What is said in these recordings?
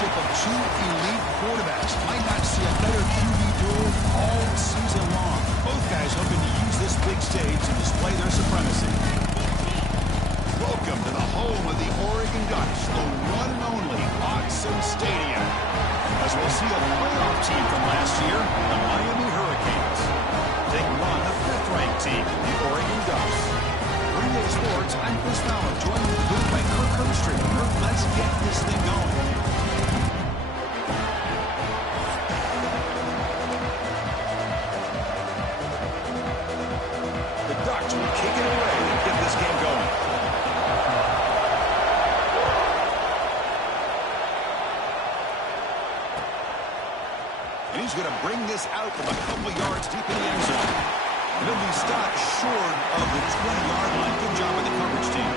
matchup of two elite quarterbacks. Might not see a better QB duel all season long. Both guys hoping to use this big stage to display their supremacy. Welcome to the home of the Oregon Ducks, the one and only Autzen Stadium. As we'll see a playoff team from last year, the Miami Hurricanes. Taking on the fifth-ranked team, the Oregon Ducks. Green Day Sports, I'm Chris Fowler, joined in the booth by Kirk Herbstreit. Kirk, let's get this thing going. The Ducks will kick it away and get this game going. And he's going to bring this out from a couple yards deep in the end zone. And he'll be stopped short of the 20-yard line. Good job by the coverage team.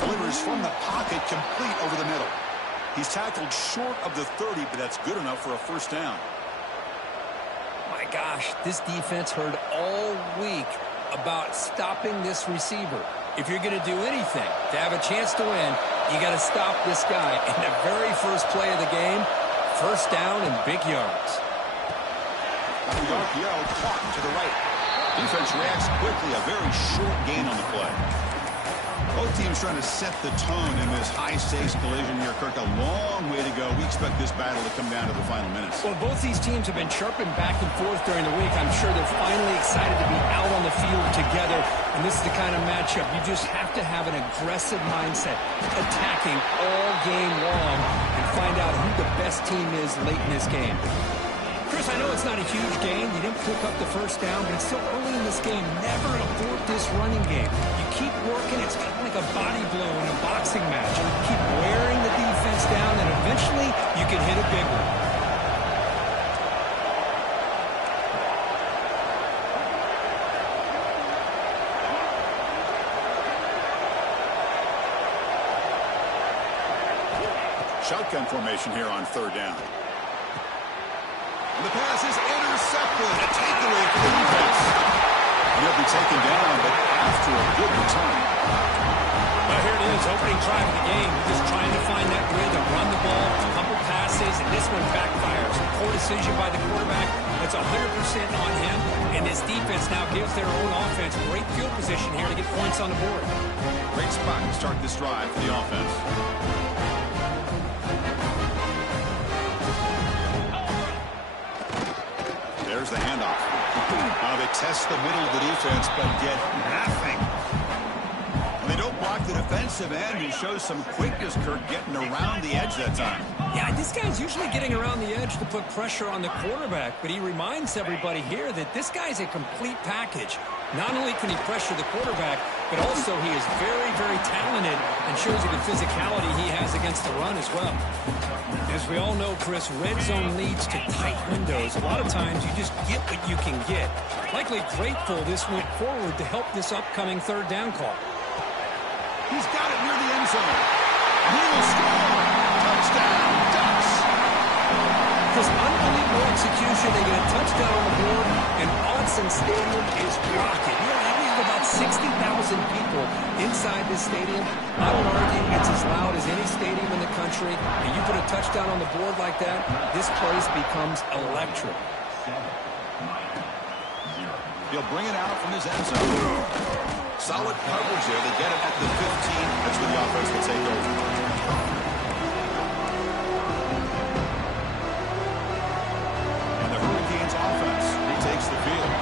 Delivers from the pocket, complete over the middle. He's tackled short of the 30, but that's good enough for a first down. My gosh, this defense heard all week about stopping this receiver. If you're going to do anything to have a chance to win, you got to stop this guy. In the very first play of the game, first down and big yards. RPO caught to the right. Defense reacts quickly. A very short gain on the play. Both teams trying to set the tone in this high-stakes collision here. Kirk, a long way to go. We expect this battle to come down to the final minutes. Well, both these teams have been chirping back and forth during the week. I'm sure they're finally excited to be out on the field together. And this is the kind of matchup you just have to have an aggressive mindset, attacking all game long, and find out who the best team is late in this game. Chris, I know it's not a huge gain. You didn't pick up the first down, but it's still early in this game. Never abort this running game. You keep working. It's kind of like a body blow in a boxing match. You keep wearing the defense down, and eventually you can hit a big one. Shotgun formation here on third down. And the pass is intercepted. A takeaway for the defense. He'll be taken down, but after a good return. Well, here it is, opening drive of the game. Just trying to find that rhythm, run the ball, a couple passes, and this one backfires. Poor decision by the quarterback. That's 100% on him, and this defense now gives their own offense great field position here to get points on the board. Great spot to start this drive for the offense. There's the handoff. Now they test the middle of the defense, but get nothing. When they don't block the defensive end, he shows some quickness, Kirk, getting around the edge that time. Yeah, this guy's usually getting around the edge to put pressure on the quarterback, but he reminds everybody here that this guy's a complete package. Not only can he pressure the quarterback, but also he is very, very talented and shows you the physicality he has against the run as well. As we all know, Chris, red zone leads to tight windows. A lot of times you just get what you can get. Likely grateful this went forward to help this upcoming third down call. He's got it near the end zone. And he will score. Touchdown, Ducks. Just unbelievable execution. They get a touchdown on the board, and Autzen Stadium is rocking. You know, we have about 60,000 people inside this stadium. I would argue it's as loud as any stadium in the country. And you put a touchdown on the board like that, this place becomes electric. He'll bring it out from his end zone. Solid coverage there. They get it at the 15. That's where the offense will take over. And the Hurricanes offense retakes the field.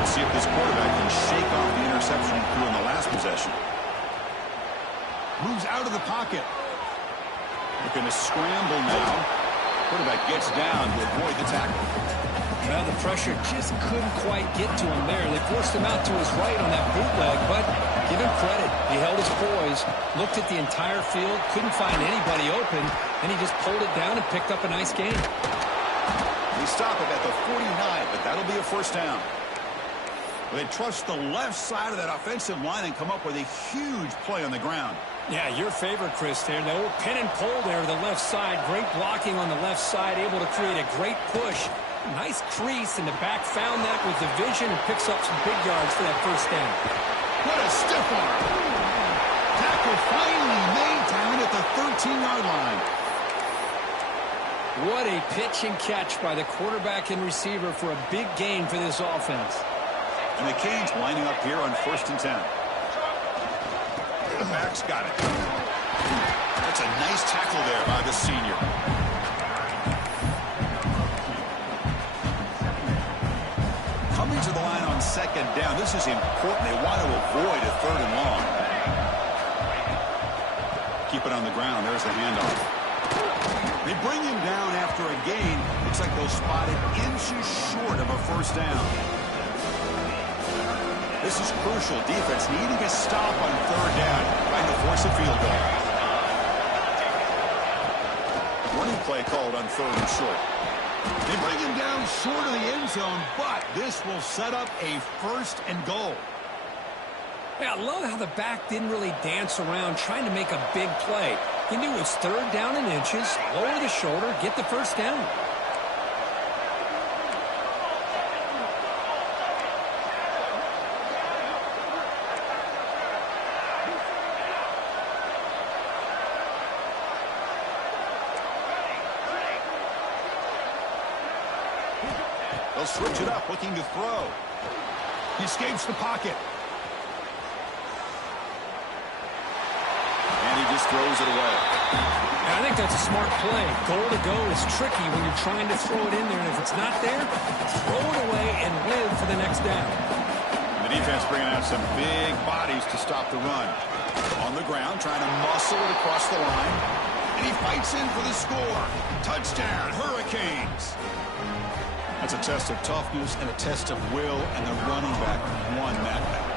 We'll see if this quarterback can shake off the interception he threw in the last possession. Moves out of the pocket. Looking to scramble now. Quarterback gets down to avoid the tackle. Well, the pressure just couldn't quite get to him there. They forced him out to his right on that bootleg, but give him credit. He held his poise, looked at the entire field, couldn't find anybody open, and he just pulled it down and picked up a nice gain. They stop it at the 49, but that'll be a first down. They trust the left side of that offensive line and come up with a huge play on the ground. Yeah, your favorite, Chris, there. The old pin and pull there, the left side. Great blocking on the left side, able to create a great push. Nice crease, and the back found that with the vision and picks up some big yards for that first down. What a stiff arm. Tackle finally made down at the 13-yard line. What a pitch and catch by the quarterback and receiver for a big gain for this offense. And the Canes lining up here on 1st and 10. The back's got it. That's a nice tackle there by the senior. Coming to the line on 2nd down. This is important. They want to avoid a 3rd and long. Keep it on the ground. There's the handoff. They bring him down after a gain. Looks like they'll spot it inches short of a 1st down. This is crucial. Defense needing a stop on 3rd down, trying to force a field goal. Running play called on 3rd and short. They bring him down short of the end zone, but this will set up a 1st and goal. Yeah, I love how the back didn't really dance around trying to make a big play. He knew it was 3rd down in inches, lower the shoulder, get the 1st down. They'll switch it up, looking to throw. He escapes the pocket. And he just throws it away. I think that's a smart play. Goal to go is tricky when you're trying to throw it in there, and if it's not there, throw it away and live for the next down. And the defense bringing out some big bodies to stop the run. On the ground, trying to muscle it across the line. And he fights in for the score. Touchdown, Hurricanes. That's a test of toughness and a test of will, and the running back won that battle.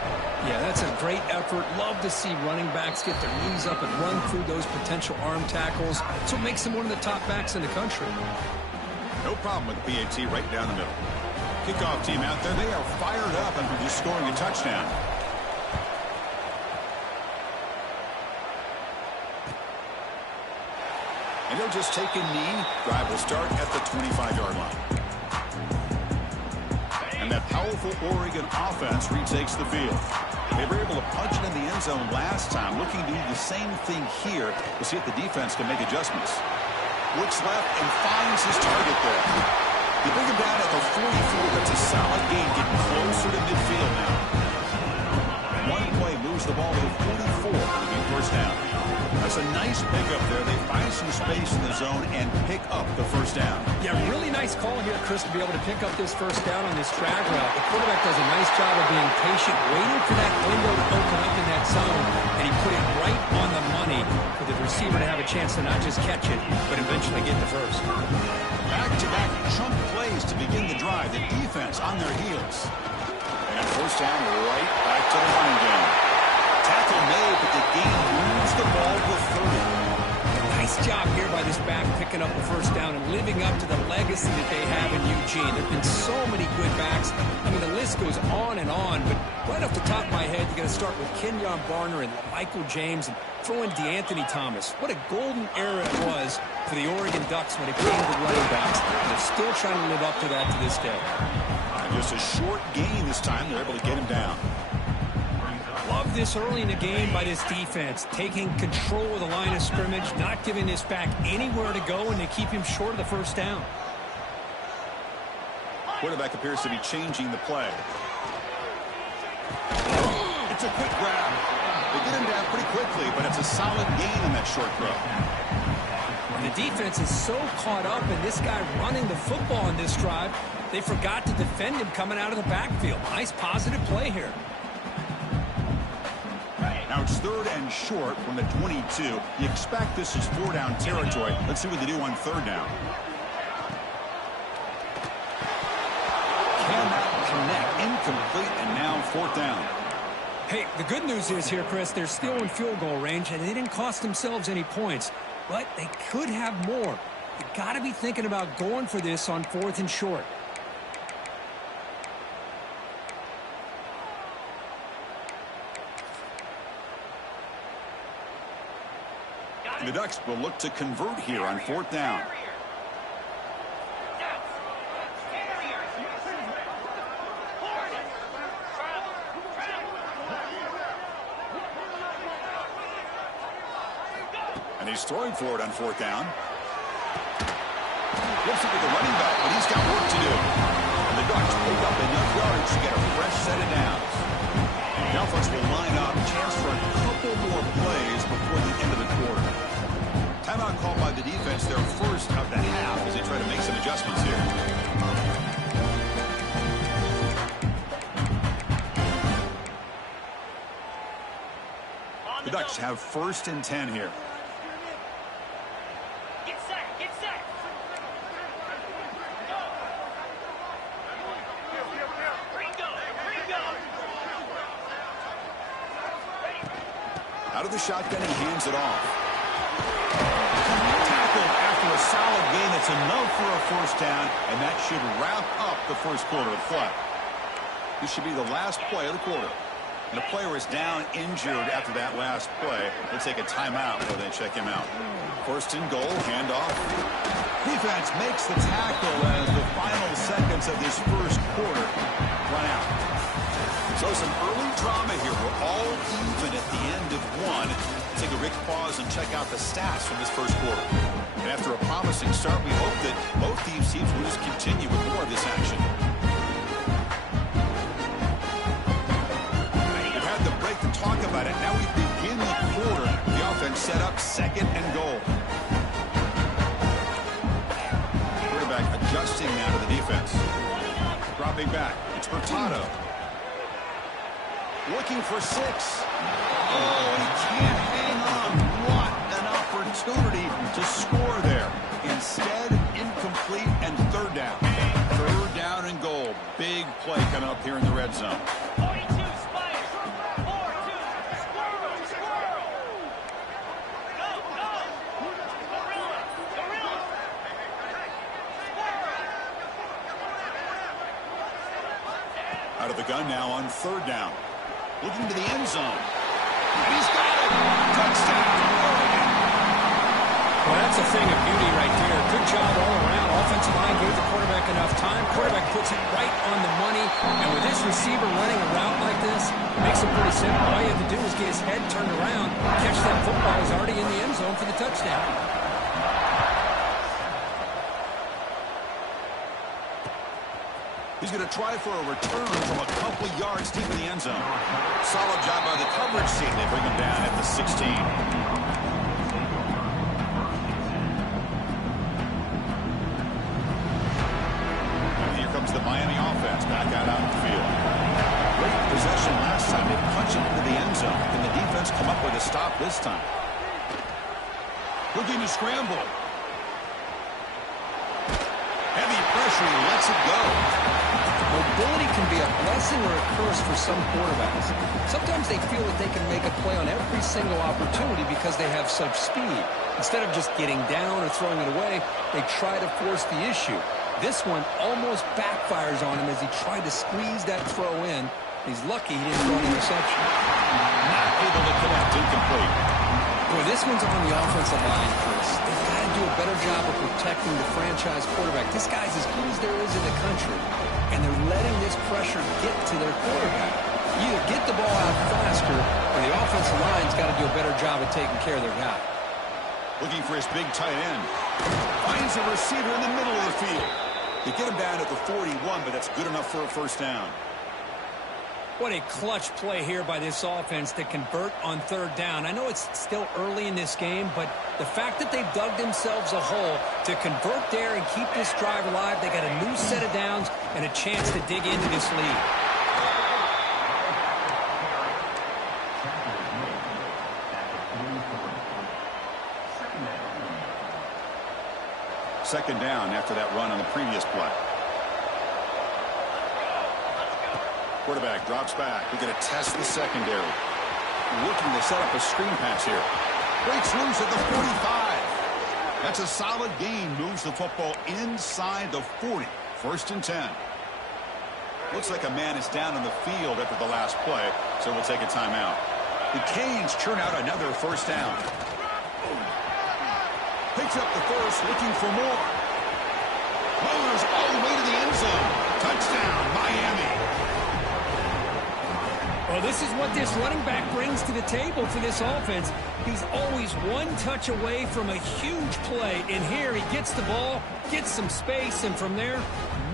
Yeah, that's a great effort. Love to see running backs get their knees up and run through those potential arm tackles. So it makes him one of the top backs in the country. No problem with the PAT right down the middle. Kickoff team out there, they are fired up after just scoring a touchdown. And he'll just take a knee. Drive will start at the 25-yard line. And that powerful Oregon offense retakes the field. They were able to punch it in the end zone last time, looking to do the same thing here to see if the defense can make adjustments. Looks left and finds his target there. They bring him down at the 44. That's a solid gain, getting closer to midfield now. One play moves the ball to the 44 for the big 1st down. That's a nice pickup there. They find some space in the zone and pick up the 1st down. Yeah, really nice call here, Chris, to be able to pick up this 1st down on this drag route. The quarterback does a nice job of being patient, waiting for that window to open up in that zone, and he put it right on the money for the receiver to have a chance to not just catch it, but eventually get the 1st. Back-to-back chunk plays to begin the drive. The defense on their heels. And 1st down right back to the running game. Tackle made, but the game moves the ball to 30. Nice job here by this back picking up the 1st down and living up to the legacy that they have in Eugene. There have been so many good backs. I mean, the list goes on and on, but right off the top of my head, you're going to start with Kenyon Barner and Michael James and throw in DeAnthony Thomas. What a golden era it was for the Oregon Ducks when it came to running backs. And they're still trying to live up to that to this day. Just a short gain this time. They're able to get him down. Love this early in the game by this defense, taking control of the line of scrimmage, not giving this back anywhere to go, and they keep him short of the 1st down. Quarterback appears to be changing the play. It's a quick grab. They get him down pretty quickly, but it's a solid gain in that short throw. And the defense is so caught up in this guy running the football in this drive, they forgot to defend him coming out of the backfield. Nice positive play here. Now it's 3rd and short from the 22. You expect this is 4-down territory. Let's see what they do on 3rd down. Cannot connect. Incomplete, and now 4th down. Hey, the good news is here, Chris, they're still in field goal range, and they didn't cost themselves any points, but they could have more. You got to be thinking about going for this on 4th and short. The Ducks will look to convert here on 4th down. And he's throwing for it on 4th down. Looks it with the running back, but he's got work to do. And the Ducks pick up enough yards to get a fresh set of downs. The offense will line up, chance for a couple more plays before the end of the quarter. Timeout called by the defense, their first of the half, as they try to make some adjustments here. The Ducks have 1st and 10 here. Out of the shotgun, he hands it off. Tackled after a solid gain. It's enough for a 1st down, and that should wrap up the first quarter of play. This should be the last play of the quarter. And the player is down injured after that last play. They'll take a timeout before they check him out. 1st and goal, handoff. Defense makes the tackle as the final seconds of this first quarter run out. So some early drama here. We're all even at the end of one. Take a quick pause and check out the stats from this first quarter. And after a promising start, we hope that both these teams will just continue with more of this action. We've had the break to talk about it. Now we begin the quarter. The offense set up 2nd and goal. Quarterback adjusting now to the defense. Dropping back. It's Hurtado. Looking for 6. Oh, he can't hang on. What an opportunity to score there. Instead, incomplete and 3rd down. 3rd down and goal. Big play coming up here in the red zone. 42 Spiders. 4-2. Squirrel. Go. Gorilla. Out of the gun now on 3rd down. Looking to the end zone. And he's got it. Touchdown, Oregon. Well, that's a thing of beauty right there. Good job all around. Offensive line gave the quarterback enough time. Quarterback puts it right on the money. And with this receiver running a route like this, it makes it pretty simple. All you have to do is get his head turned around, catch that football. He's already in the end zone for the touchdown. He's going to try for a return from a couple yards deep in the end zone. Solid job by the coverage team. They bring him down at the 16. And here comes the Miami offense back out on the field. Great possession last time. They punch it into the end zone. Can the defense come up with a stop this time? Looking to scramble. Heavy pressure. He lets it go. Mobility can be a blessing or a curse for some quarterbacks. Sometimes they feel that they can make a play on every single opportunity because they have such speed. Instead of just getting down or throwing it away, they try to force the issue. This one almost backfires on him as he tried to squeeze that throw in. He's lucky he didn't throw an interception. Not able to connect. Incomplete. Boy, this one's on the offensive line, Chris. They've got to do a better job of protecting the franchise quarterback. This guy's as good as there is in the country. And they're letting this pressure get to their quarterback. You either get the ball out faster, or the offensive line's got to do a better job of taking care of their guy. Looking for his big tight end. Finds a receiver in the middle of the field. They get him down at the 41, but that's good enough for a 1st down. What a clutch play here by this offense to convert on 3rd down. I know it's still early in this game, but the fact that they've dug themselves a hole to convert there and keep this drive alive, they got a new set of downs and a chance to dig into this lead. Second down after that run on the previous play. Quarterback drops back. We're going to test the secondary. Looking to set up a screen pass here. Breaks loose at the 45. That's a solid gain. Moves the football inside the 40. 1st and 10. Looks like a man is down on the field after the last play, so we'll take a timeout. The Canes churn out another 1st down. Picks up the first, looking for more. Goes all the way to the end zone. Touchdown, Miami. Well, this is what this running back brings to the table for this offense. He's always one touch away from a huge play. And here he gets the ball, gets some space, and from there,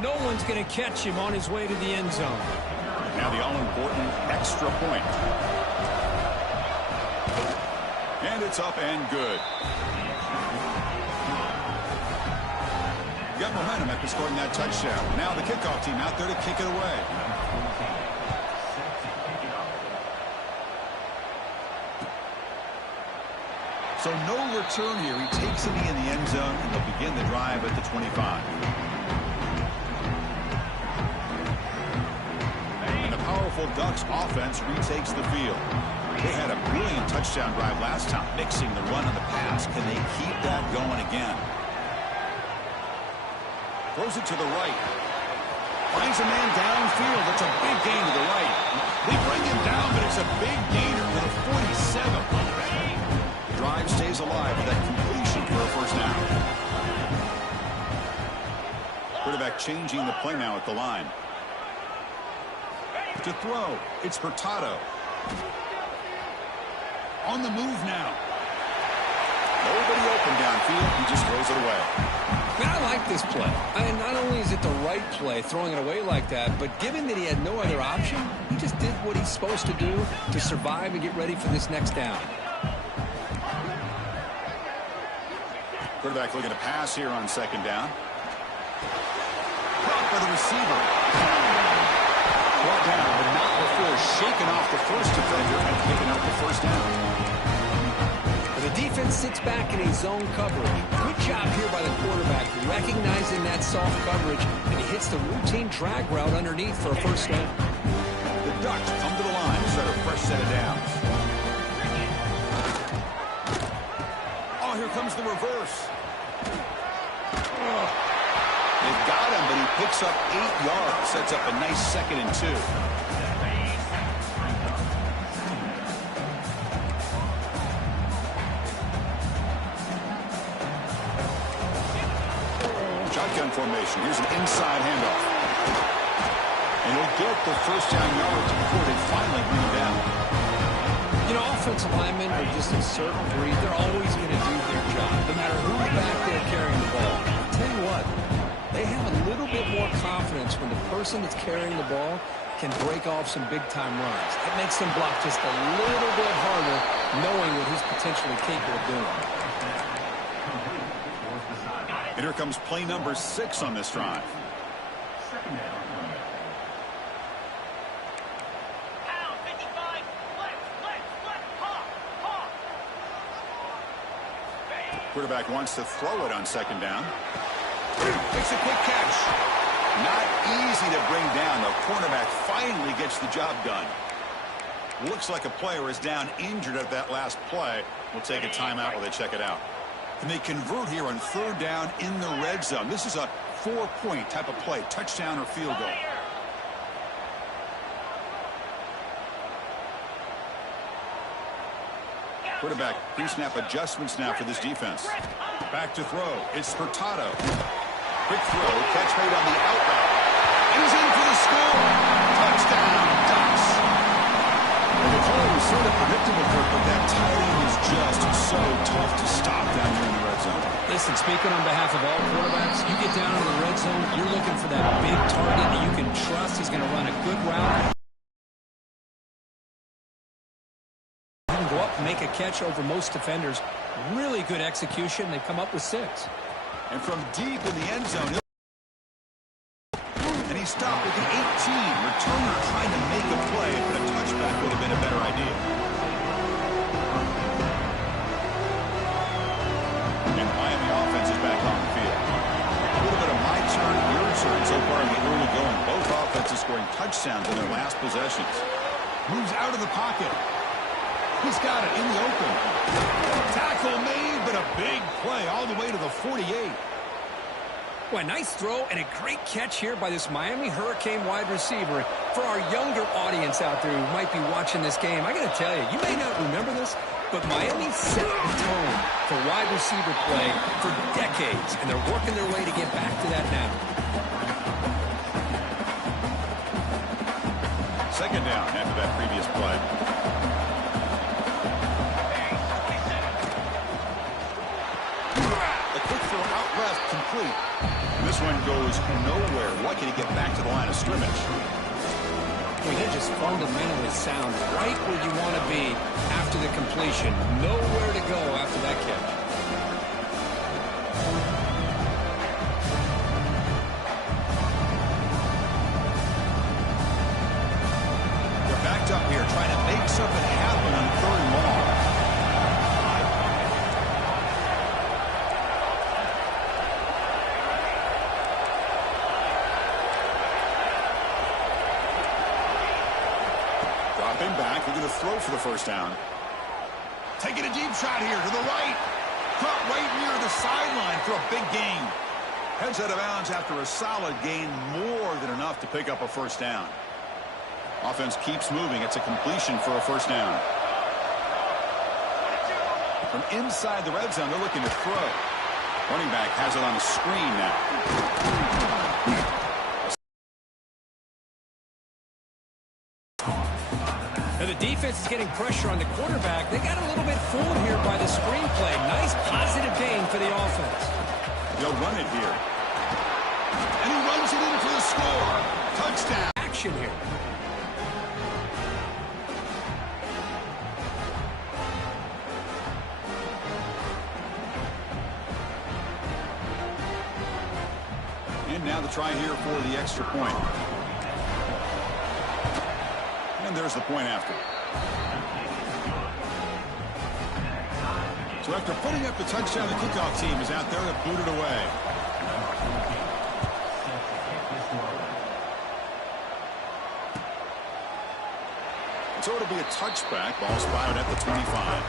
no one's going to catch him on his way to the end zone. Now the all-important extra point. And it's up and good. Got momentum after scoring that touchdown. Now the kickoff team out there to kick it away. So no return here. He takes it in the end zone, and they'll begin the drive at the 25. And the powerful Ducks offense retakes the field. They had a brilliant touchdown drive last time, mixing the run and the pass. Can they keep that going again? Throws it to the right. Finds a man downfield. It's a big gain to the right. They bring him down, but it's a big gainer for the 47. The drive stays alive with that completion for a first down. Quarterback changing the play now at the line. To throw, it's Hurtado. On the move now. Nobody open downfield. He just throws it away. Man, I like this play. Not only is it the right play, throwing it away like that, but given that he had no other option, he just did what he's supposed to do to survive and get ready for this next down. Quarterback looking to pass here on second down. Caught by the receiver. Brought down, but not before shaking off the first defender and picking up the first down. The defense sits back in a zone coverage. Good job here by the quarterback, recognizing that soft coverage, and he hits the routine drag route underneath for a first down. The Ducks come to the line to start a fresh set of downs. Oh, here comes the reverse. They've got him, but he picks up 8 yards. Sets up a nice 2nd and 2. Shotgun formation. Here's an inside handoff. And he'll get the first down yards before they finally bring him down. You know, offensive linemen are just a certain breed. They're always going to do their job, no matter who's back there carrying the ball. I'll tell you what, they have a little bit more confidence when the person that's carrying the ball can break off some big-time runs. That makes them block just a little bit harder, knowing what he's potentially capable of doing. And here comes play number 6 on this drive. Quarterback wants to throw it on second down. Makes a quick catch. Not easy to bring down. The cornerback finally gets the job done. Looks like a player is down injured at that last play. We'll take a timeout while they check it out. And they convert here on 3rd down in the red zone. This is a 4-point type of play, touchdown or field goal. Quarterback pre-snap adjustments now for this defense. Back to throw. It's Hurtado. Quick throw. Catch made on the out route. And he's in for the score. Touchdown, Ducks. And the play was sort of predictable, Kirk, but that tight end is just so tough to stop down here in the red zone. Listen, speaking on behalf of all quarterbacks, you get down into the red zone, you're looking for that big target that you can trust is going to run a good route. Go up and make a catch over most defenders. Really good execution. They come up with 6. And from deep in the end zone. And he stopped at the 18. Returner trying to make a play, but a touchback would have been a better idea. And Miami offense is back on the field. A little bit of my turn, your turn so far in the early going. Both offenses scoring touchdowns in their last possessions. Moves out of the pocket. He's got it in the open. Tackle made, but a big play all the way to the 48. Well, a nice throw and a great catch here by this Miami Hurricane wide receiver. For our younger audience out there who might be watching this game, I got to tell you, you may not remember this, But Miami set the tone for wide receiver play for decades, and they're working their way to get back to that now. Second down after that previous play. A quick throw out left, complete. And this one goes nowhere. Lucky to get back to the line of scrimmage. Well, they're just fundamentally sound, right where you want to be after the completion. Nowhere to go after that catch. They're backed up here trying to make something happen on third and long. Dropping back, they're going to throw for the first down. Taking a deep shot here to the right. Caught right near the sideline for a big gain. Heads out of bounds after a solid gain, more than enough to pick up a first down. Offense keeps moving. It's a completion for a first down. From inside the red zone, they're looking to throw. Running back has it on the screen now. Now the defense is getting pressure on the quarterback. They got a little bit fooled here by the screenplay. Nice positive gain for the offense. They'll run it here. And he runs it in for the score. Touchdown. Action here. And now the try here for the extra point. And there's the point after. So after putting up the touchdown, the kickoff team is out there to boot it away. So it'll be a touchback. Ball spotted at the 25.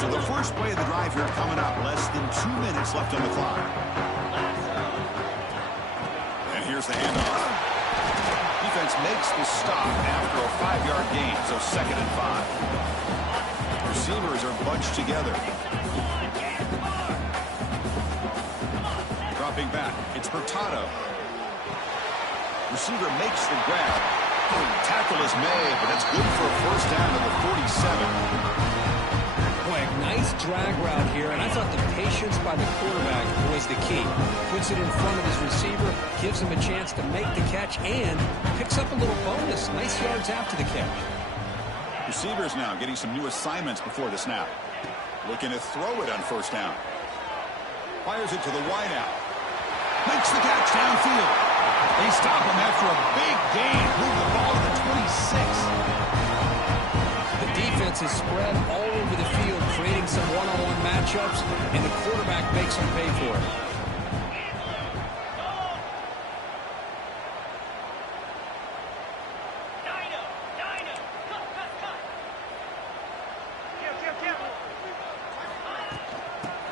So the first play of the drive here coming up. Less than 2 minutes left on the clock. And here's the handoff. Defense makes the stop after a 5-yard gain, so 2nd and 5. Receivers are bunched together. Dropping back, it's Hurtado. Receiver makes the grab. Tackle is made, but that's good for a first down at the 47. Boy, nice drag route here, and I thought the patience by the quarterback was the key. Puts it in front of his receiver, gives him a chance to make the catch, and picks up a little bonus. Nice yards after the catch. Receivers now getting some new assignments before the snap. Looking to throw it on first down. Fires it to the wideout. Makes the catch downfield. They stop him after a big gain. Move the ball to the 26. The defense is spread all over the field, creating some one-on-one matchups, and the quarterback makes them pay for it.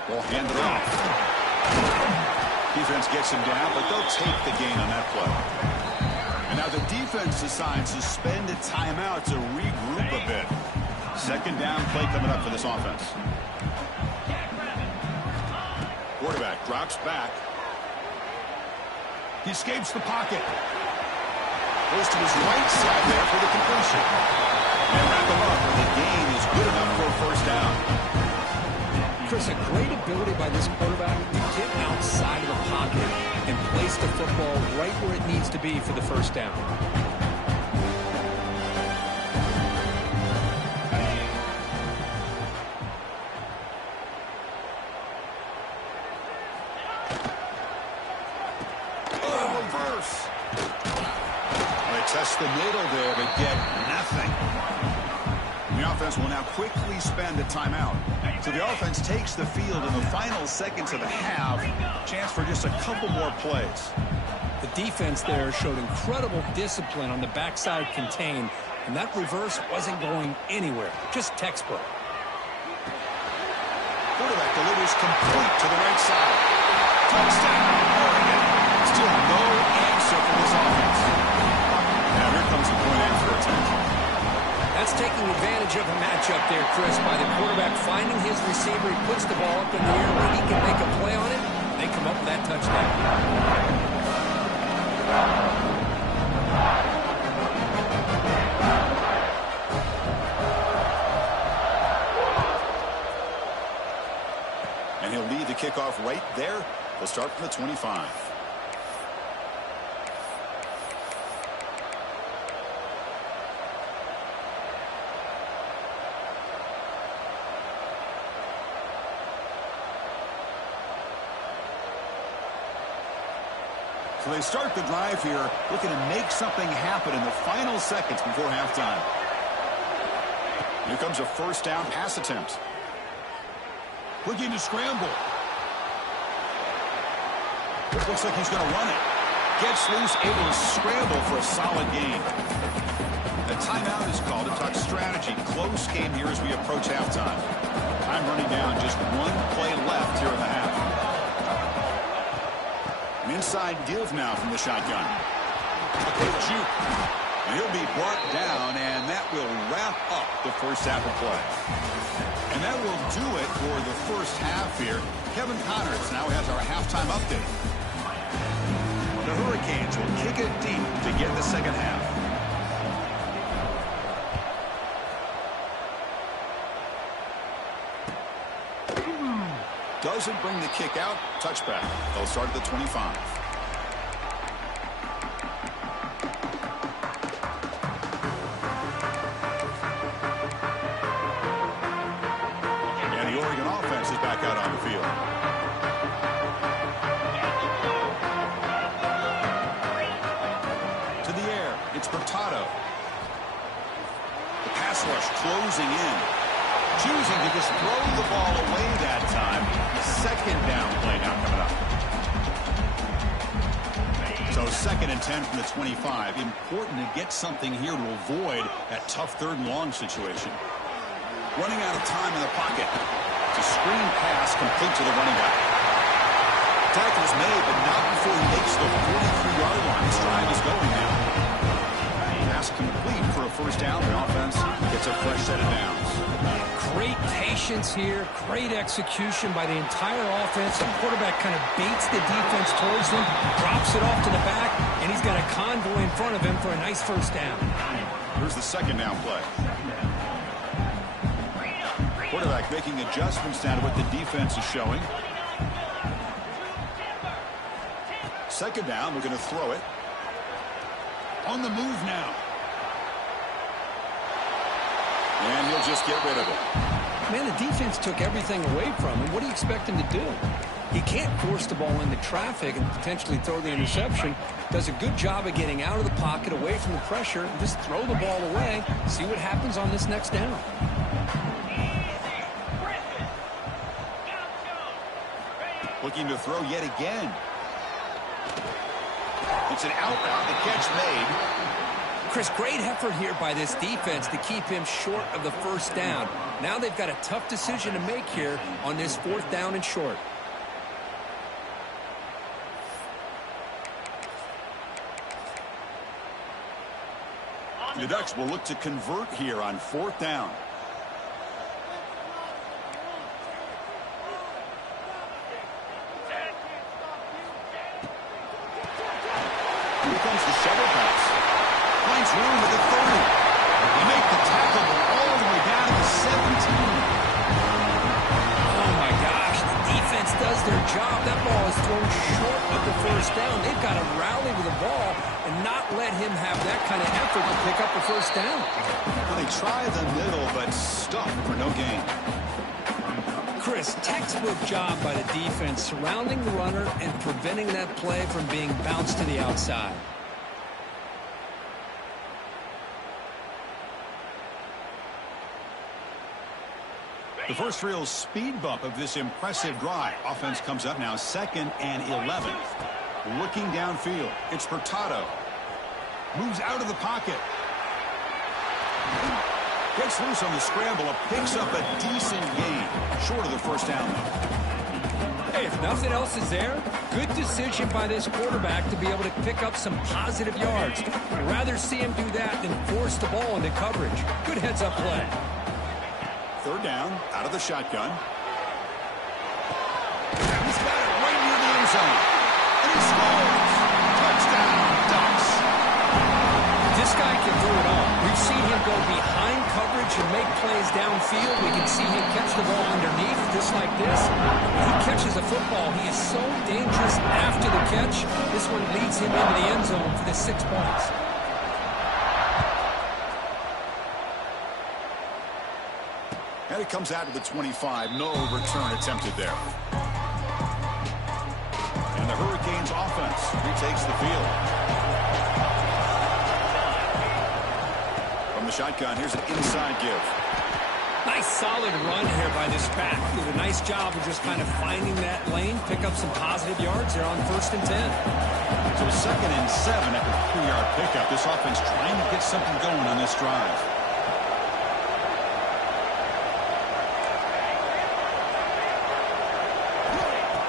Ball handed off. Defense gets him down, but they'll take the gain on that play. And now the defense decides to spend a timeout to regroup a bit. Second down play coming up for this offense. Quarterback drops back. He escapes the pocket. Goes to his right side there for the completion. And wrap him up, and the gain is good enough for a first down. Chris, a great ability by this quarterback to get outside of the pocket and place the football right where it needs to be for the first down. Reverse. They test the middle there, but get nothing. The offense will now quickly spend a timeout. So the offense takes the field in the final seconds of the half. Chance for just a couple more plays. The defense there showed incredible discipline on the backside contain, and that reverse wasn't going anywhere. Just textbook. Quarterback delivers complete to the right side. Touchdown, Oregon. Still no answer for this offense. Now here comes the point after attempt. That's taking advantage of a matchup there, Chris, by the quarterback finding his receiver. He puts the ball up in the air where he can make a play on it. They come up with that touchdown. And he'll lead the kickoff right there. They'll start from the 25. So they start the drive here, looking to make something happen in the final seconds before halftime. Here comes a first down pass attempt. Looking to scramble. Looks like he's going to run it. Gets loose, able to scramble for a solid gain. A timeout is called to talk strategy. Close game here as we approach halftime. Time running down, just one play left here in the half. An inside give now from the shotgun. A quick juke. And he'll be brought down, and that will wrap up the first half of play. And that will do it for the first half here. Kevin Connors now has our halftime update. The Hurricanes will kick it deep to begin the second half. Doesn't bring the kick out. Touchback. They'll start at the 25. And the Oregon offense is back out on the field. To the air. It's Hurtado. The pass rush closing in. Choosing to just throw the ball away that time. Second down play now coming up. So 2nd and 10 from the 25. Important to get something here to avoid that tough 3rd and long situation. Running out of time in the pocket. It's a screen pass complete to the running back. Tackle's made, but not before he makes the 43-yard line. His drive is going now. Pass complete for a first down. The offense gets a fresh set of downs. Great patience here, great execution by the entire offense. The quarterback kind of baits the defense towards them, drops it off to the back, and he's got a convoy in front of him for a nice first down. Here's the 2nd down play. Quarterback making adjustments down to what the defense is showing. 2nd down, we're going to throw it. On the move now. And he'll just get rid of it. Man, the defense took everything away from him. What do you expect him to do? He can't force the ball into traffic and potentially throw the interception. Does a good job of getting out of the pocket, away from the pressure, and just throw the ball away. See what happens on this next down. Looking to throw yet again. It's an out route. The catch made. Chris, great effort here by this defense to keep him short of the first down. Now they've got a tough decision to make here on this 4th down and short. The Ducks will look to convert here on 4th down. Here comes the shovel pass. Finds room at the 30. They make the tackle all the way down to the 17. Oh, my gosh. The defense does their job. That ball is thrown short of the first down. They've got to rally with the ball and not let him have that kind of effort to pick up the first down. Well, they try the middle, but stuck for no gain. Chris, textbook job by the defense surrounding the runner and preventing that play from being bounced to the outside. The first real speed bump of this impressive drive. Offense comes up now 2nd and 11. Looking downfield. It's Hurtado. Moves out of the pocket. Gets loose on the scramble. Picks up a decent gain. Short of the first down, though. Hey, if nothing else is there, good decision by this quarterback to be able to pick up some positive yards. I'd rather see him do that than force the ball into coverage. Good heads-up play. Third down, out of the shotgun. He's got it right near the end zone. And he scores. Touchdown, Ducks. This guy can do it all. We've seen him go behind coverage and make plays downfield. We can see him catch the ball underneath, just like this. When he catches a football, he is so dangerous after the catch. This one leads him into the end zone for the 6 points. And it comes out to the 25. No return attempted there. And the Hurricanes offense retakes the field. From the shotgun, here's an inside give. Nice solid run here by this back. Did a nice job of just kind of finding that lane, pick up some positive yards there on 1st and 10. So 2nd and 7 after the 3-yard pickup. This offense trying to get something going on this drive.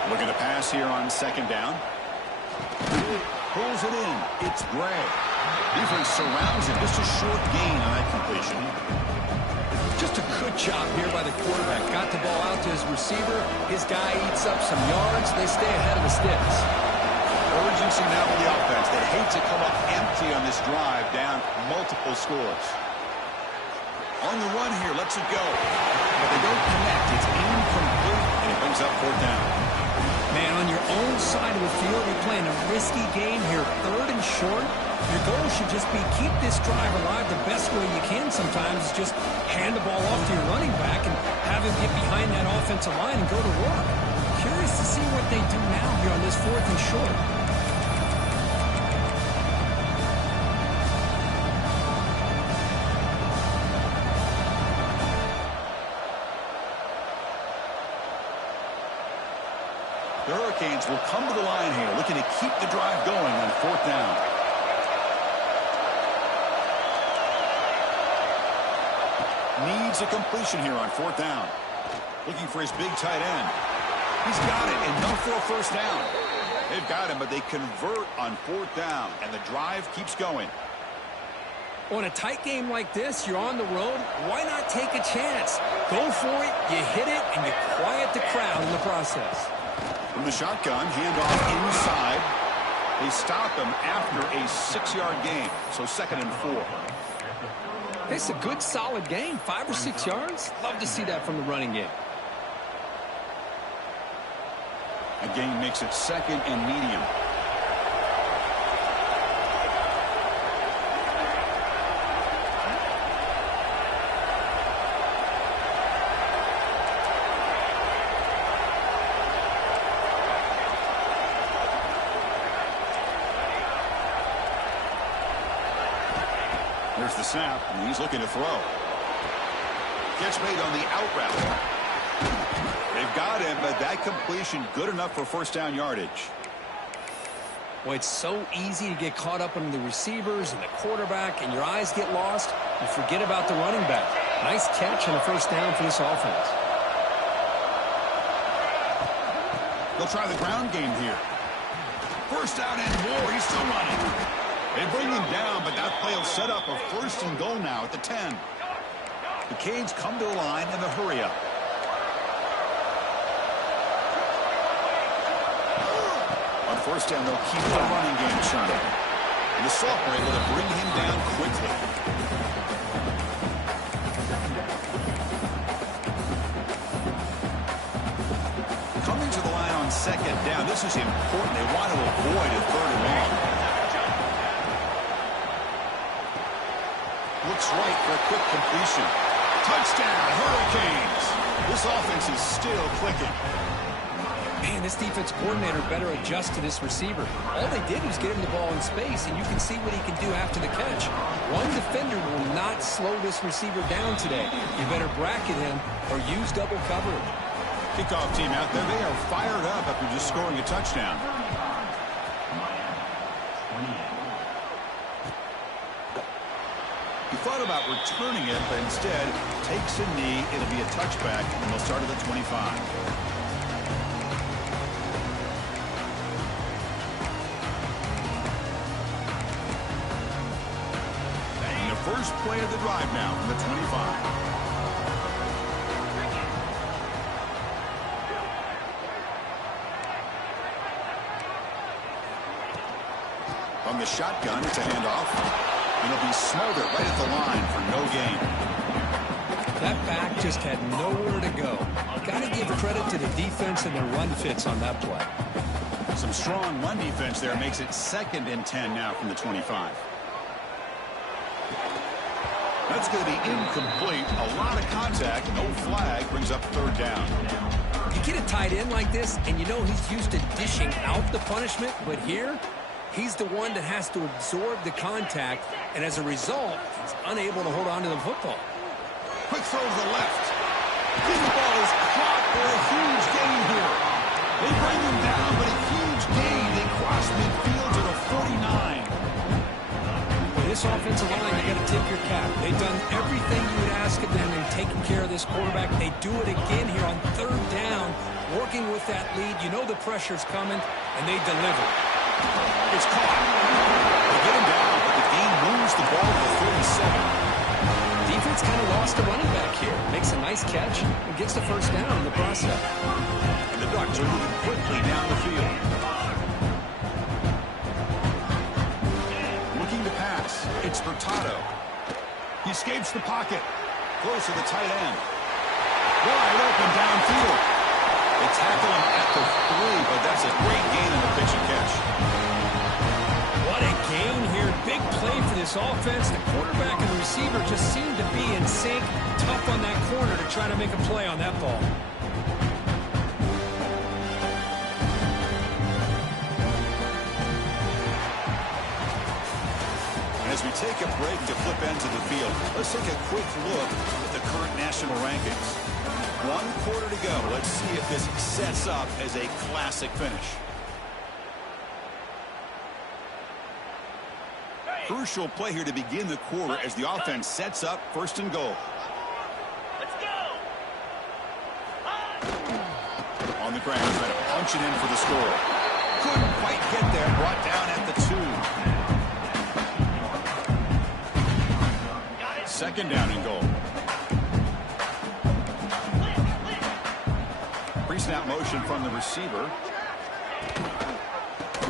Looking to pass here on 2nd down. Pulls it in. It's Gray. Defense surrounds him. Just a short gain on that completion. Just a good job here by the quarterback. Got the ball out to his receiver. His guy eats up some yards. They stay ahead of the sticks. Urgency now for the offense. They hate to come up empty on this drive, down multiple scores. On the run here, lets it go. But they don't connect. It's incomplete, and it brings up 4th down. Man, on your own side of the field, you're playing a risky game here, 3rd and short. Your goal should just be keep this drive alive the best way you can sometimes. Is just hand the ball off to your running back and have him get behind that offensive line and go to work. Curious to see what they do now here on this 4th and short. The Hurricanes will come to the line here, looking to keep the drive going on 4th down. Needs a completion here on 4th down. Looking for his big tight end. He's got it, enough for a 1st down. They've got him, but they convert on 4th down, and the drive keeps going. On a tight game like this, you're on the road. Why not take a chance? Go for it, you hit it, and you quiet the crowd in the process. From the shotgun, handoff inside. They stop him after a 6-yard gain, so 2nd and 4. It's a good, solid game. 5 or 6 yards. Love to see that from the running game. Again, makes it 2nd and medium. There's the snap, and he's looking to throw. Catch made on the out route. They've got him, but that completion good enough for 1st down yardage. Boy, it's so easy to get caught up in the receivers and the quarterback, and your eyes get lost. You forget about the running back. Nice catch on the 1st down for this offense. They'll try the ground game here. 1st down and more. He's still running. They bring him down, but that play will set up a 1st and goal now at the 10. The Canes come to the line in the hurry-up. On 1st down, they'll keep the running game churning. And the sophomore able to bring him down quickly. Coming to the line on 2nd down. This is important. They want to avoid a 3rd and long. Looks right for a quick completion. Touchdown, Hurricanes. This offense is still clicking. Man, this defense coordinator better adjust to this receiver. All they did was get him the ball in space, and you can see what he can do after the catch. One defender will not slow this receiver down today. You better bracket him or use double coverage. Kickoff team out there. They are fired up after just scoring a touchdown. He thought about returning it, but instead takes a knee. It'll be a touchback, and they'll start at the 25. First play of the drive now from the 25. On the shotgun, it's a handoff. And it'll be smothered right at the line for no gain. That back just had nowhere to go. Got to give credit to the defense and their run fits on that play. Some strong run defense there makes it 2nd and 10 now from the 25. That's going to be incomplete. A lot of contact. No flag. Brings up 3rd down. You get a tight end like this, and you know he's used to dishing out the punishment, but here, he's the one that has to absorb the contact, and as a result, he's unable to hold on to the football. Quick throw to the left. This ball is caught for a huge gain here. They bring him down, but a huge gain. They cross midfield to the 49. This offensive line, you got to tip your cap. They've done everything you would ask of them in taking care of this quarterback. They do it again here on 3rd down, working with that lead. You know the pressure's coming, and they deliver. It's caught. They get him down, but the gain moves the ball to the 37. Defense kind of lost a running back here. Makes a nice catch and gets the 1st down in the process. And the Ducks are moving quickly down the field. Looking to pass. It's Furtado. He escapes the pocket. Close to the tight end. Wide open downfield. They tackle him at the 3, but that's a great gain in the pitch and catch. What a gain here. Big play for this offense. The quarterback and the receiver just seem to be in sync. Tough on that corner to try to make a play on that ball. And as we take a break to flip into the field, let's take a quick look at the current national rankings. 1 quarter to go. Let's see if this sets up as a classic finish. Crucial play here to begin the quarter as the offense sets up 1st and goal. Let's go. On the ground, trying to punch it in for the score. Couldn't quite get there. Brought down at the 2. 2nd down and goal. Pre-snap motion from the receiver.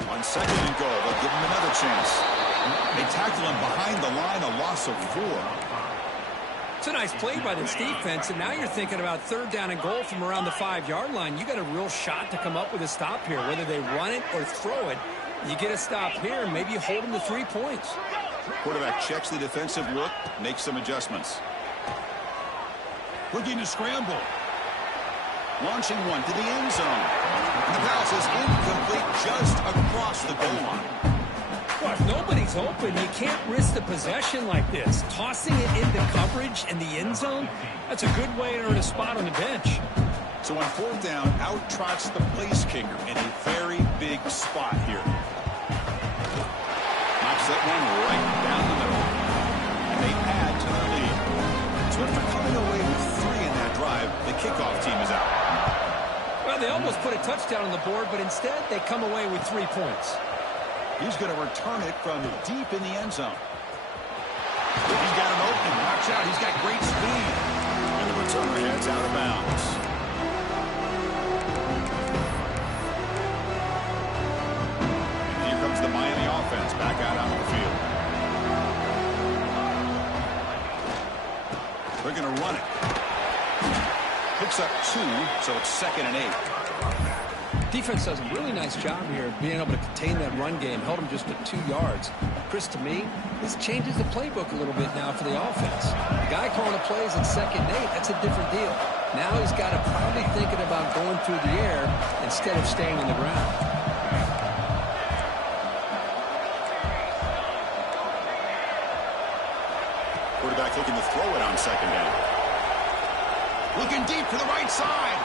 On 2nd and goal, they'll give him another chance. They tackle him behind the line, a loss of 4. It's a nice play by this defense, and now you're thinking about 3rd down and goal from around the 5-yard line. You got a real shot to come up with a stop here, whether they run it or throw it. You get a stop here, and maybe you hold them to 3 points. Quarterback checks the defensive look, makes some adjustments. Looking to scramble. Launching one to the end zone. And the pass is incomplete just across the goal line. Well, if nobody's open, you can't risk the possession like this. Tossing it into coverage in the end zone, that's a good way to earn a spot on the bench. So on 4th down, out trots the place kicker in a very big spot here. Knocks that one right down the middle. And they add to their lead. So after coming away with 3 in that drive, the kickoff team is out. Well, they almost put a touchdown on the board, but instead they come away with 3 points. He's going to return it from deep in the end zone. He's got him open. Watch out. He's got great speed. And the returner heads out of bounds. And here comes the Miami offense back out on the field. They're going to run it. Picks up 2, so it's 2nd and 8. Defense does a really nice job here of being able to contain that run game, held them just at 2 yards. Chris, to me, this changes the playbook a little bit now for the offense. The guy calling the plays at 2nd and 8, that's a different deal. Now he's got to probably thinking about going through the air instead of staying on the ground. Quarterback looking to throw it on 2nd down. Looking deep to the right side.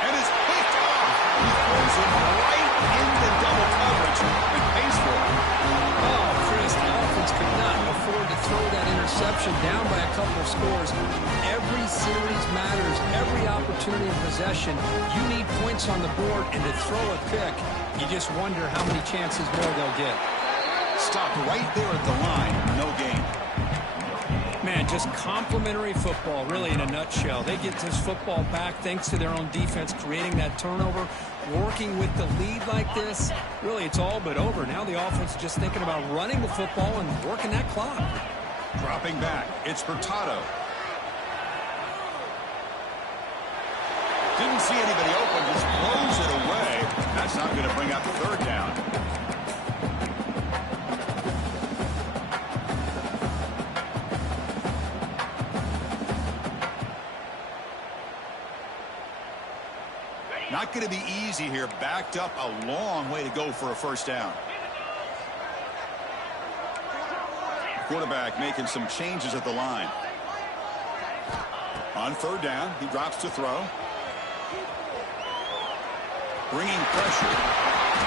And is picked off. He throws it right into double coverage and pays for it. Oh, Chris, the offense could not afford to throw that interception down by a couple of scores. Every series matters. Every opportunity of possession. You need points on the board, and to throw a pick, you just wonder how many chances more they'll get. Stopped right there at the line. No gain. Man, just complimentary football, really, in a nutshell. They get this football back thanks to their own defense, creating that turnover, working with the lead like this. Really, it's all but over. Now the offense is just thinking about running the football and working that clock. Dropping back, it's Furtado. Didn't see anybody open, just throws it away. That's not going to bring out the third down. Not going to be easy here. Backed up a long way to go for a first down. Quarterback making some changes at the line. On third down, he drops to throw. Bringing pressure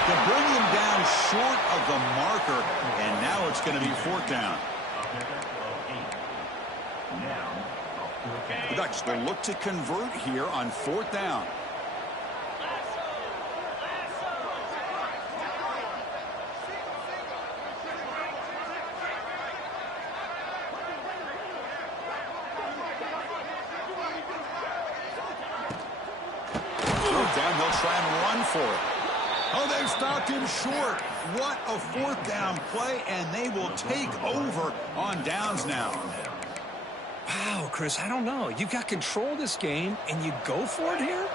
to bring him down short of the marker, and now it's going to be fourth down. The Ducks will look to convert here on fourth down. Down, he'll try and run for it. Oh, they've stopped him short. What a fourth down play, and they will take over on downs now. Wow, Chris, I don't know. You got control of this game, and you go for it here?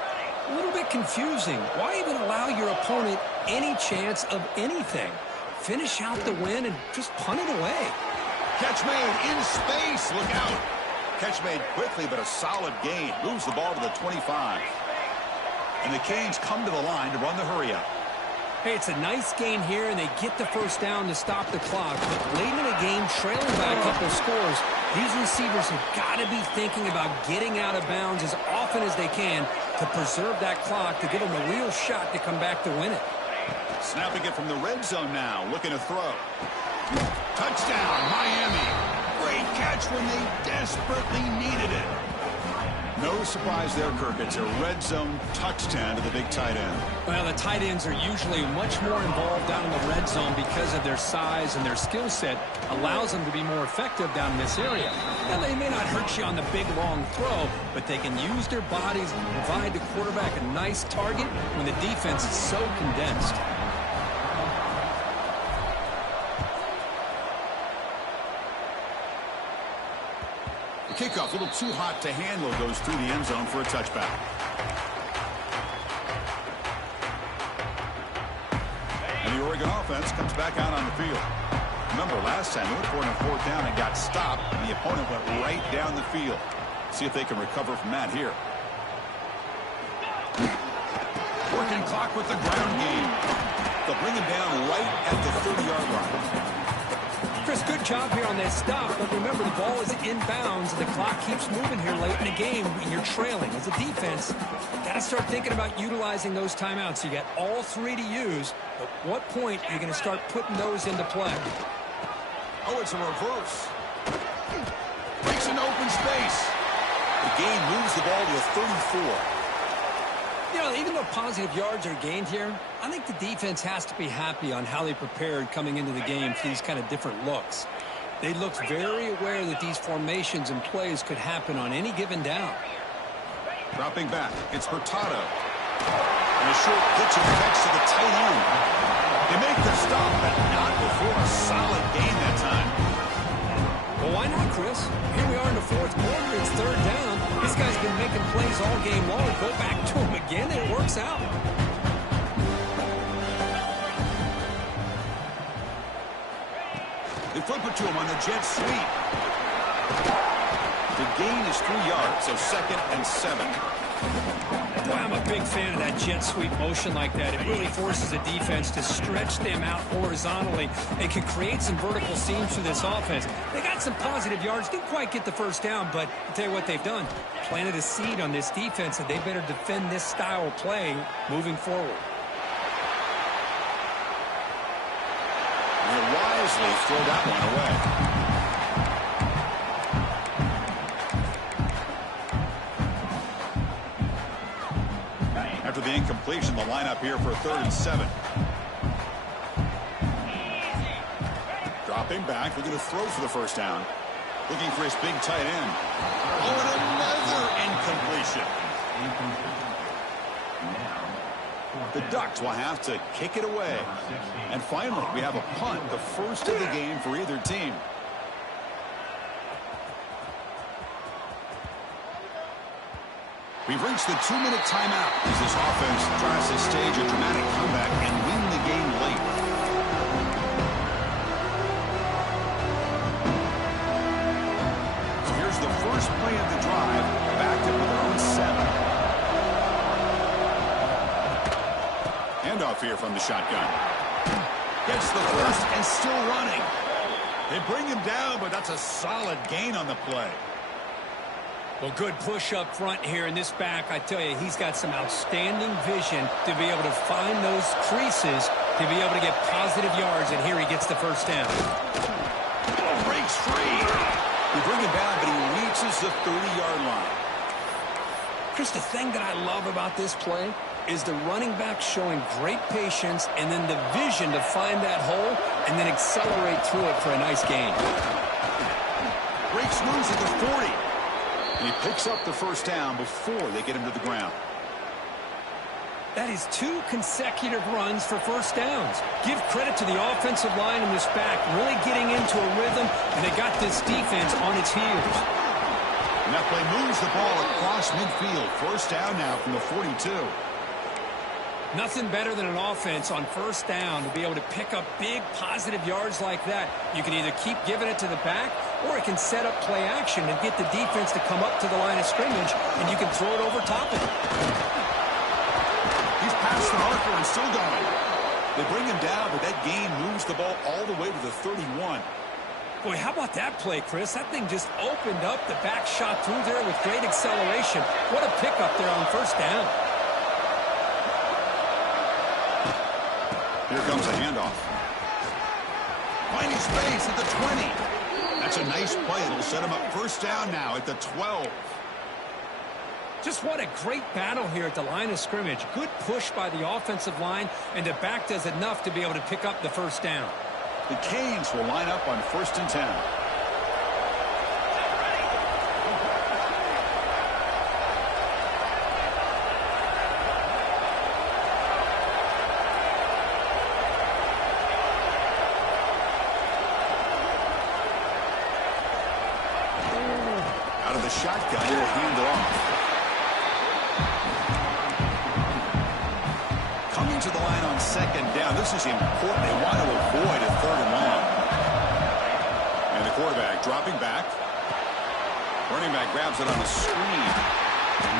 A little bit confusing. Why even allow your opponent any chance of anything? Finish out the win and just punt it away. Catch made in space. Look out. Catch made quickly, but a solid gain. Moves the ball to the 25. And the Canes come to the line to run the hurry-up. Hey, it's a nice gain here, and they get the first down to stop the clock. But late in the game, trailing by a couple scores, these receivers have got to be thinking about getting out of bounds as often as they can to preserve that clock, to give them a real shot to come back to win it. Snapping it from the red zone now, looking to throw. Touchdown, Miami. Great catch when they desperately needed it. No surprise there, Kirk. It's a red zone touchdown to the big tight end. Well, the tight ends are usually much more involved down in the red zone because of their size, and their skill set allows them to be more effective down in this area. Now, they may not hurt you on the big, long throw, but they can use their bodies and provide the quarterback a nice target when the defense is so condensed. Kickoff, a little too hot to handle, goes through the end zone for a touchback. And the Oregon offense comes back out on the field. Remember, last time they went for it on fourth down and got stopped, and the opponent went right down the field. See if they can recover from that here. Working clock with the ground game. They'll bring him down right at the 30-yard line. Chris, good job here on that stop, but remember, the ball is inbounds, and the clock keeps moving here late in the game, and you're trailing. As a defense, got to start thinking about utilizing those timeouts. You got all three to use, but what point are you going to start putting those into play? Oh, it's a reverse. Breaks into open space. The game moves the ball to a 34. You know, even though positive yards are gained here, I think the defense has to be happy on how they prepared coming into the game for these kind of different looks. They looked very aware that these formations and plays could happen on any given down. Dropping back, it's Furtado. And a short pitch and catch to the tight end. They make the stop, but not before a solid gain that time. Well, why not, Chris? Here we are in the fourth quarter. It's third down. This guy's been making plays all game long. Go back to him again, and it works out. They flip it to him on the jet sweep. The gain is 3 yards, so 2nd and 7. Boy, I'm a big fan of that jet sweep motion like that. It really forces the defense to stretch them out horizontally. They can create some vertical seams through this offense. They got some positive yards. Didn't quite get the first down, but I'll tell you what they've done. Planted a seed on this defense that they better defend this style of play moving forward. They wisely throw that one away. After the incompletion, the lineup here for 3rd and 7. Dropping back, looking to throw for the first down. Looking for his big tight end. Oh, and another incompletion. The Ducks will have to kick it away. And finally, we have a punt, the first of the game for either team. We've reached the 2-minute timeout as this offense tries to stage a dramatic comeback and win the game late. So here's the first play of the drive, backed up with their own 7. Handoff here from the shotgun. Gets the first and still running. They bring him down, but that's a solid gain on the play. Well, good push up front here in this back. I tell you, he's got some outstanding vision to be able to find those creases, to be able to get positive yards, and here he gets the first down. Breaks free. They bring him down, but he reaches the 30-yard line. Chris, the thing that I love about this play is the running back showing great patience and then the vision to find that hole and then accelerate through it for a nice gain. Breaks loose at the 40. And he picks up the first down before they get him to the ground. That is 2 consecutive runs for first downs. Give credit to the offensive line in this back, really getting into a rhythm, and they got this defense on its heels. And that play moves the ball across midfield. First down now from the 42. Nothing better than an offense on first down to be able to pick up big positive yards like that. You can either keep giving it to the back, or it can set up play action and get the defense to come up to the line of scrimmage, and you can throw it over top of it. He's past the marker and still going. They bring him down, but that gain moves the ball all the way to the 31. Boy, how about that play, Chris? That thing just opened up. The back shot through there with great acceleration. What a pickup there on first down. Here comes a handoff. Finding space at the 20. That's a nice play. It'll set him up first down now at the 12. Just what a great battle here at the line of scrimmage. Good push by the offensive line, and the back does enough to be able to pick up the first down. The Canes will line up on 1st and 10. Out of the shotgun, he'll hand it off. Coming to the line on 2nd down. This is important. They want to avoid a 3rd and long. And the quarterback dropping back. Running back grabs it on the screen.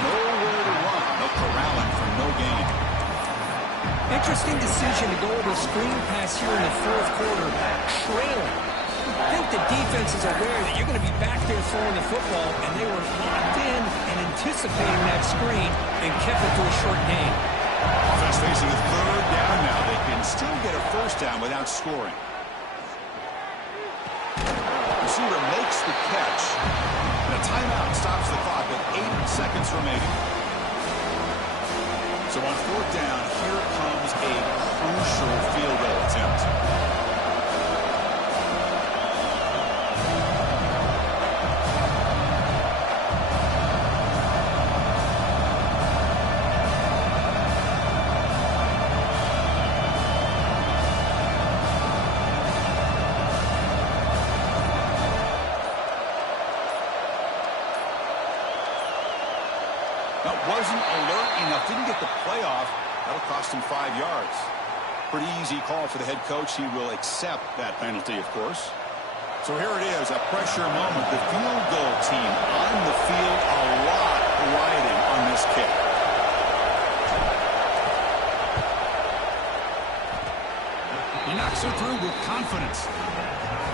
Nowhere to run. They'll corral him for no gain. Interesting decision to go with a screen pass here in the 4th quarter, trailing. I think the defense is aware that you're going to be back there throwing the football, and they were locked in and anticipating that screen and kept it to a short gain. Offense facing a 3rd down now. They can still get a first down without scoring. Receiver makes the catch. And a timeout stops the clock with 8 seconds remaining. So on 4th down, here comes a crucial field goal attempt. That wasn't alert enough. Didn't get the play off. That'll cost him 5 yards. Pretty easy call for the head coach. He will accept that penalty, of course. So here it is, a pressure moment. The field goal team on the field, a lot riding on this kick. He knocks it through with confidence.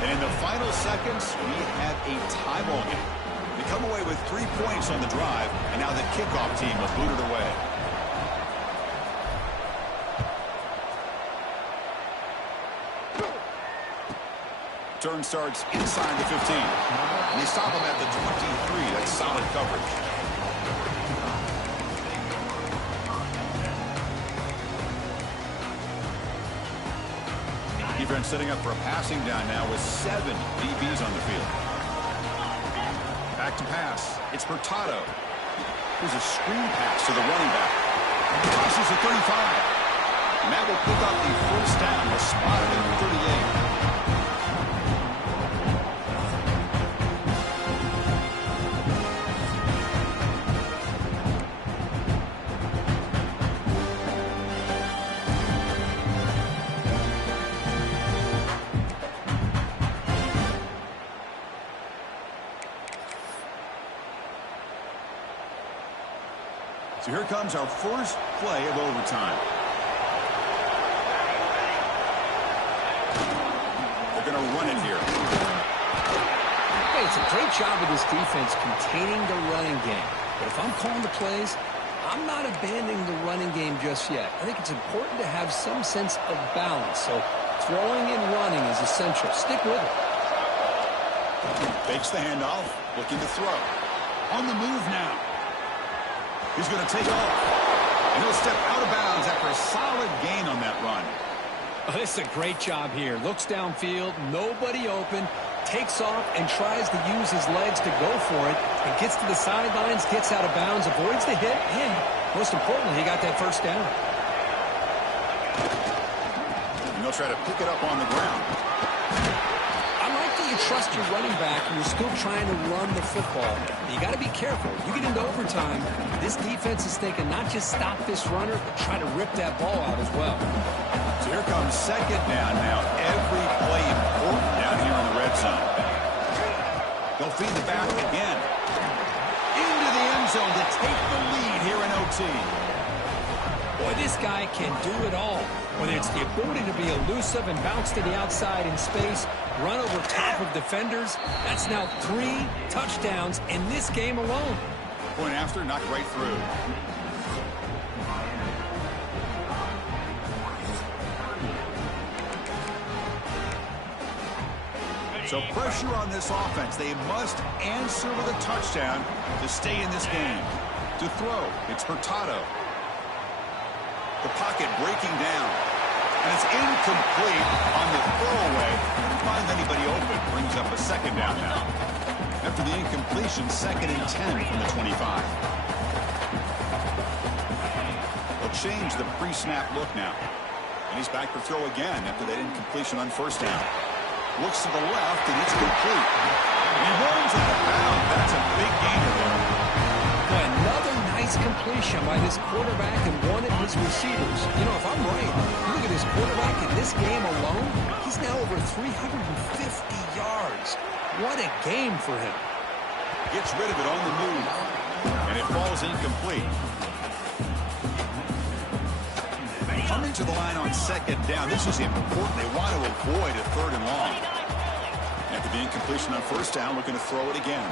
And in the final seconds, we have a tie ball game. They come away with 3 points on the drive, and now the kickoff team will boot it away. Turn starts inside the 15. And they stop him at the 23. That's solid coverage. Defense setting up for a passing down now with 7 DBs on the field. back to pass. It's Hurtado. Here's a screen pass to the running back. Crosses the 35. And that will pick up the first down. A spot at 38. So here comes our first play of overtime. They're going to run it here. Hey, it's a great job of this defense containing the running game. But if I'm calling the plays, I'm not abandoning the running game just yet. I think it's important to have some sense of balance. So throwing and running is essential. Stick with it. Fakes the handoff, looking to throw. On the move now. He's going to take off. And he'll step out of bounds after a solid gain on that run. Oh, this is a great job here. Looks downfield, nobody open, takes off and tries to use his legs to go for it. And gets to the sidelines, gets out of bounds, avoids the hit, and most importantly, he got that first down. And they'll try to pick it up on the ground. I like that you trust your running back and you're still trying to run the football. You got to be careful. You get into overtime, this defense is thinking not just stop this runner, but try to rip that ball out as well. So here comes second down now. Every play important down here in the red zone. They'll feed the back again. Into the end zone to take the lead here in OT. Boy, this guy can do it all. Whether it's the ability to be elusive and bounce to the outside in space, run over top of defenders, that's now 3 touchdowns in this game alone. Point after, knocked right through. So pressure on this offense. They must answer with a touchdown to stay in this game. To throw, it's Hurtado. The pocket breaking down. And it's incomplete on the throwaway. Couldn't find anybody open. Brings up a second down now. After the incompletion, 2nd and 10 from the 25. They'll change the pre-snap look now. And he's back to throw again after that incompletion on first down. Looks to the left, and it's complete. And he runs out of bounds. That's a big gainer there. Boy, another nice completion by this quarterback and one of his receivers. You know, if I'm right, look at this quarterback in this game alone. He's now over 350 yards. What a game for him. Gets rid of it on the move. And it falls incomplete. Coming to the line on second down. This is important. They want to avoid a 3rd and long. After the incompletion on first down, looking to throw it again.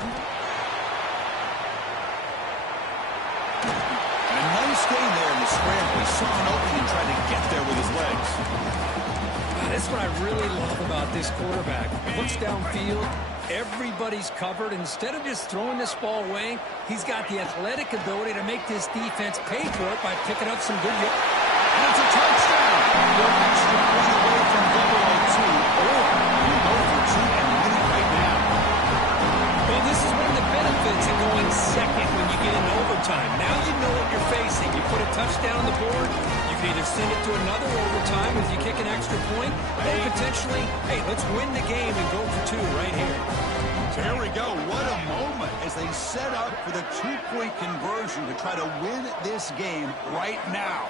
And a nice gain there in the scramble. He saw an opening and tried to get there with his legs. That's what I really love about this quarterback. Looks downfield. Everybody's covered. Instead of just throwing this ball away, he's got the athletic ability to make this defense pay for it by picking up some good yards. And it's a touchdown. They're extra point away from 0-2. Or you go for 2 and win it right now. Well, this is one of the benefits of going second when you get into overtime. Now you know what you're facing. You put a touchdown on the board, you can either send it to another overtime if you kick an extra point, or potentially, hey, let's win the game and go for 2 right here. So here we go. What a moment as they set up for the 2-point conversion to try to win this game right now.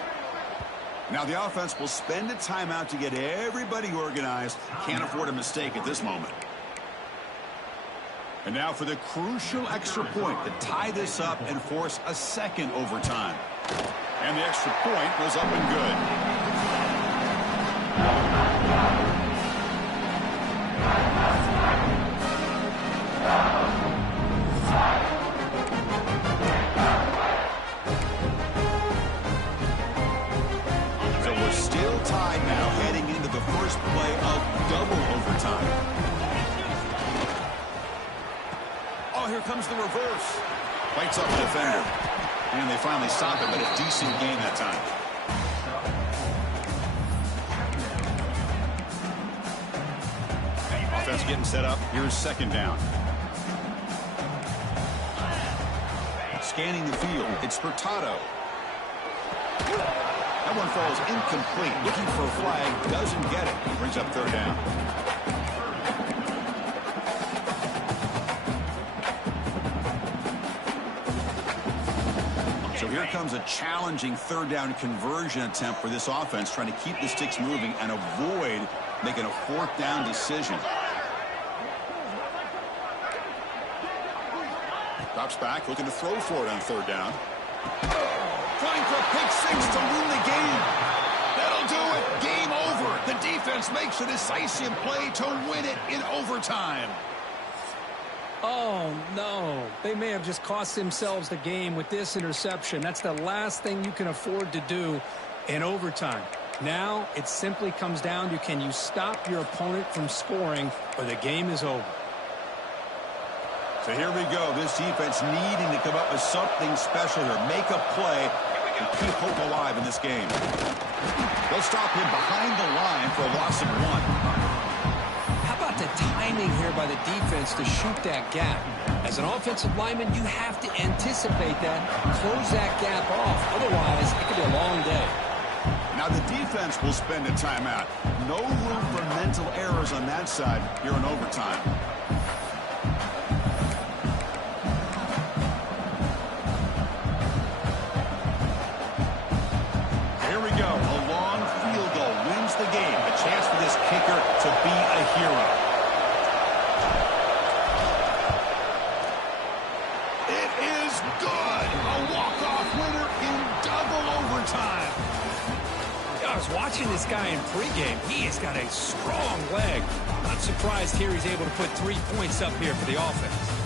Now the offense will spend a timeout to get everybody organized. Can't afford a mistake at this moment. And now for the crucial extra point to tie this up and force a second overtime. And the extra point goes up and good. So we're still tied now heading into the first play of double overtime. Oh, here comes the reverse. Fights up the defender. And they finally stop it, but a decent gain that time. Offense getting set up. Here's second down. scanning the field. It's Furtado. That one falls incomplete. Looking for a flag. Doesn't get it. Brings up third down. So here comes a challenging third down conversion attempt for this offense, trying to keep the sticks moving and avoid making a fourth down decision. Drops back, looking to throw for it on third down. Trying for a pick six to win the game. That'll do it. Game over. The defense makes a decisive play to win it in overtime. Oh, no. They may have just cost themselves the game with this interception. That's the last thing you can afford to do in overtime. Now it simply comes down to, can you stop your opponent from scoring, or the game is over. So here we go. This defense needing to come up with something special here. Make a play and keep hope alive in this game. They'll stop him behind the line for a loss of 1. How about the timing here by the defense to shoot that gap? As an offensive lineman, you have to anticipate that, close that gap off. Otherwise, it could be a long day. Now the defense will spend a timeout. No room for mental errors on that side here in overtime. Here we go. A long field goal wins the game. A chance for this kicker to be a hero. It is good. A walk-off winner in double overtime. I was watching this guy in pregame. He has got a strong leg. Not surprised here he's able to put 3 points up here for the offense.